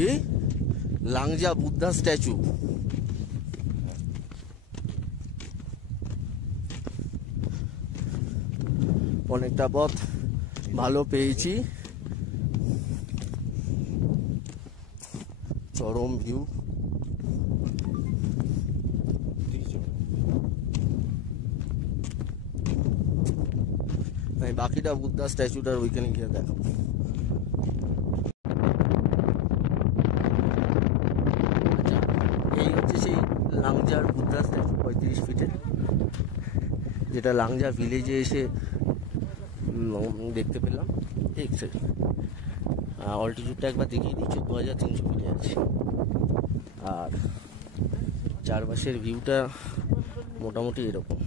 কি লাংজা বুদ্ধা স্ট্যাচু। অনেকটা পথ ভালো পেয়েছি, চরম ভিউ। বাকিটা বুদ্ধা স্ট্যাচুটার ওইখানে গিয়ে দেখাবো। এই হচ্ছে সেই লাংজার বুদ্ধা স্ট্যাচু, 35 ফিটের, যেটা লাংজা ভিলেজে এসে দেখতে পেলাম। ঠিক আছে, অল্টিটিউডটা একবার দেখিয়ে দিচ্ছি, 2300 ফিটে আছে। আর চারপাশের ভিউটা মোটামুটি এরকম।